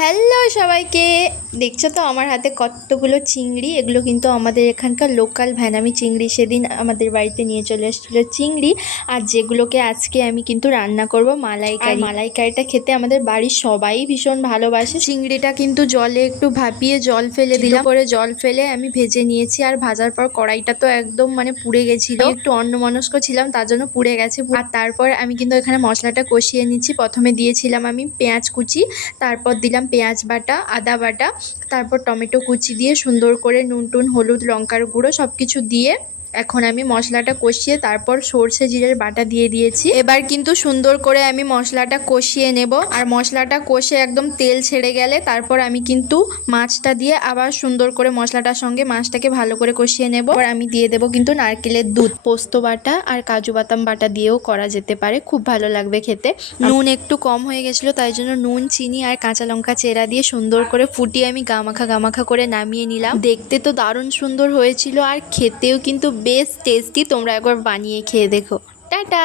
Hello সবাইকে, দেখছো তো আমার হাতে কতগুলো চিংড়ি। এগুলো কিন্তু আমাদের এখানকার লোকাল ভ্যানামি চিংড়ি। সেদিন আমাদের বাড়িতে নিয়ে চলে এসেছিলো চিংড়ি, আর যেগুলোকে আজকে আমি কিন্তু রান্না করব মালাইকারি। মালাইকারিটা খেতে আমাদের বাড়ির সবাই ভীষণ ভালোবাসে। চিংড়িটা কিন্তু জলে একটু ভাপিয়ে জল ফেলে দিলাম, করে জল ফেলে আমি ভেজে নিয়েছি। আর ভাজার পর কড়াইটা তো একদম পুড়ে গেছিলো, একটু অন্যমনস্ক ছিলাম তার জন্য পুড়ে গেছে। আর তারপর আমি কিন্তু এখানে মশলাটা কষিয়ে নিচ্ছি। প্রথমে দিয়েছিলাম আমি পেঁয়াজ কুচি, তারপর দিলাম পেঁয়াজ বাটা, আদা বাটা, তারপর টমেটো কুচি দিয়ে সুন্দর করে নুন টুন হলুদ লঙ্কার গুঁড়ো সব কিছু দিয়ে এখন আমি মশলাটা কষিয়ে তারপর সর্ষে জিরের বাটা দিয়ে দিয়েছি। এবার কিন্তু সুন্দর করে আমি মশলাটা কষিয়ে নেব। আর মশলাটা কষে একদম তেল ছেড়ে গেলে তারপর আমি কিন্তু মাছটা দিয়ে আবার সুন্দর করে মশলাটার সঙ্গে মাছটাকে ভালো করে কষিয়ে নেব। আর আমি দিয়ে দেবো কিন্তু নারকেলের দুধ, পোস্ত বাটা আর কাজু বাদাম বাটা দিয়েও করা যেতে পারে, খুব ভালো লাগবে খেতে। নুন একটু কম হয়ে গেছিলো, তাই জন্য নুন চিনি আর কাঁচা লঙ্কা চেরা দিয়ে সুন্দর করে ফুটিয়ে আমি গামাখা করে নামিয়ে নিলাম। দেখতে তো দারুণ সুন্দর হয়েছিল, আর খেতেও কিন্তু বেশ টেস্টি। তোমরা একবার বানিয়ে খেয়ে দেখো। টাটা।